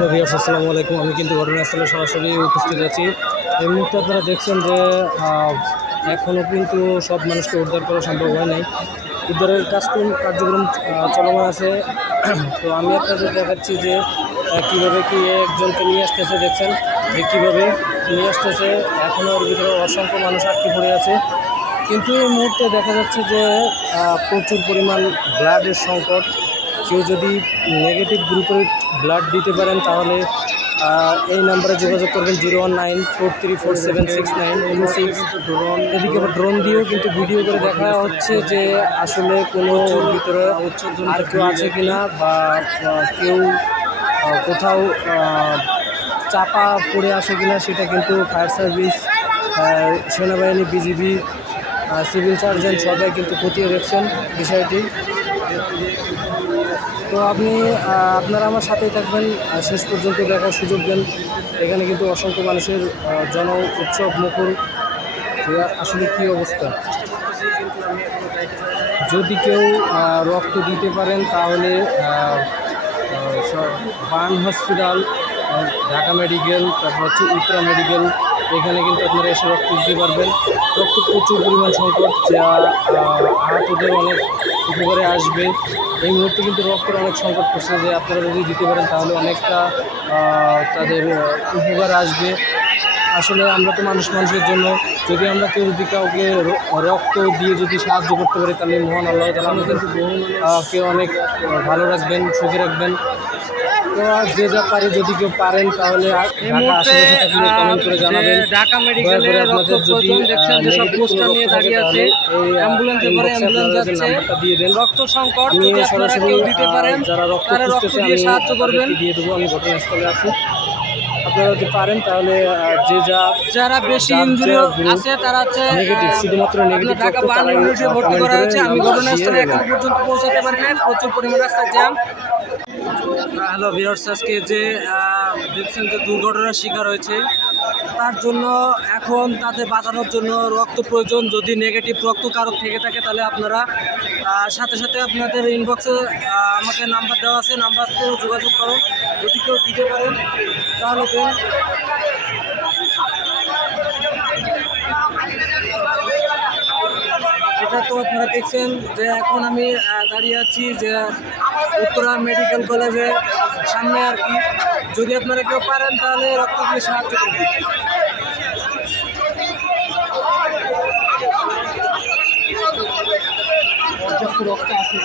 Hello viewers, আসসালামু আলাইকুম। আমি কিন্তু ঘটনাস্থলে সরাসরি উপস্থিত আছি। এই মুহূর্তে আপনারা দেখছেন যে এখনও কিন্তু সব মানুষকে উদ্ধার করা সম্ভব হয় নাই। উদ্ধারের কার্যক্রম চলমান আছে। তো আমি আপনাদের দেখাচ্ছি যে কীভাবে কি একজনকে নিয়ে আসতেছে, দেখছেন যে কীভাবে নিয়ে আসতেছে। এখনও ওর ভিতরে অসংখ্য মানুষ আটকে পড়ে আছে। কিন্তু এই মুহূর্তে দেখা যাচ্ছে যে প্রচুর পরিমাণ ব্লাডের সংকট। কেউ যদি নেগেটিভ গ্রুপের ব্লাড দিতে পারেন তাহলে এই নাম্বারে যোগাযোগ করবেন 01943476926। এদিকে আবার ড্রোন দিয়েও কিন্তু ভিডিও করে দেখা হচ্ছে যে আসলে কোনো ভিতরে আর কেউ আছে কিনা বা কেউ কোথাও চাপা পড়ে আসে কিনা, সেটা কিন্তু ফায়ার সার্ভিস, সেনাবাহিনী, বিজিবি, সিভিল সার্জন সবাই কিন্তু খতিয়ে দেখছেন বিষয়টি। তো আপনারা আমার সাথেই থাকবেন, শেষ পর্যন্ত দেখার সুযোগ দেন। এখানে কিন্তু অসংখ্য মানুষের জন উৎসব মুখর। আসলে কী অবস্থা, যদি কেউ রক্ত দিতে পারেন তাহলে বার্ন হসপিটাল, ঢাকা মেডিকেল, তারপর হচ্ছে উত্তরা মেডিকেল, এখানে কিন্তু আপনারা এসে রক্ত দিতে পারবেন। রক্ত প্রচুর পরিমাণ সংকট, যা আহতদের অনেক উপকারে আসবে। এই মুহূর্তে কিন্তু রক্তের অনেক সংকট পড়ছে, যে আপনারা যদি দিতে পারেন তাহলে অনেকটা তাদের উপকার আসবে। আসলে আমরা তো মানুষের জন্য, যদি আমরা কেউ যদি কাউকে রক্ত দিয়ে যদি সাহায্য করতে পারি তাহলে মহান আল্লাহ তাআলা কিন্তু কেউ অনেক ভালো রাখবেন, সুখে রাখবেন। তো যে যা পারে, যদি কেউ পারেন তাহলে কমেন্ট করে জানাবেন। ঢাকা মেডিকেলে রক্ত প্রয়োজন, দেখছেন যে সব পোস্টার নিয়ে দাঁড়িয়ে আছে, অ্যাম্বুলেন্সে করে অ্যাম্বুলেন্স যাচ্ছে। দিয়ে দেন। রক্ত সংকট, যদি আপনারা কেউ দিতে পারেন যারা রক্ত দিয়ে সাহায্য করবেন। দিয়ে দেবো, আমি ঘটনাস্থলে আছি। আপনারা যদি পারেন তাহলে যারা বেশি ইনজুরি আছে তারা হচ্ছে নেগেটিভ, শুধুমাত্র নেগেটিভ ঢাকা বার্ন ইউনিটে ভর্তি করা হয়েছে। আমি ঘটনাস্থলে এখন পর্যন্ত পৌঁছাতে পারি না, প্রচুর পরিমাণ রাস্তায় জ্যাম। হ্যালো ভিউয়ার্স, আজকে যে দেখছেন যে দুর্ঘটনার শিকার হয়েছে, তার জন্য এখন তাদের বাঁচানোর জন্য রক্ত প্রয়োজন। যদি নেগেটিভ রক্ত কারো থেকে থাকে তাহলে আপনারা সাথে সাথে আপনাদের ইনবক্সে আমাকে নাম্বার দেওয়া আছে, নাম্বারতেও যোগাযোগ করুন। যদি কেউ দিতে পারেন তাহলে দেন। এটা তো আপনারা দেখছেন যে এখন আমি দাঁড়িয়ে আছি যে উত্তরা মেডিকেল কলেজে সামনে আর কি। যদি আপনারা কেউ পারেন তাহলে রক্ত দিয়ে সাহায্য করবেন। রক্ত আছে।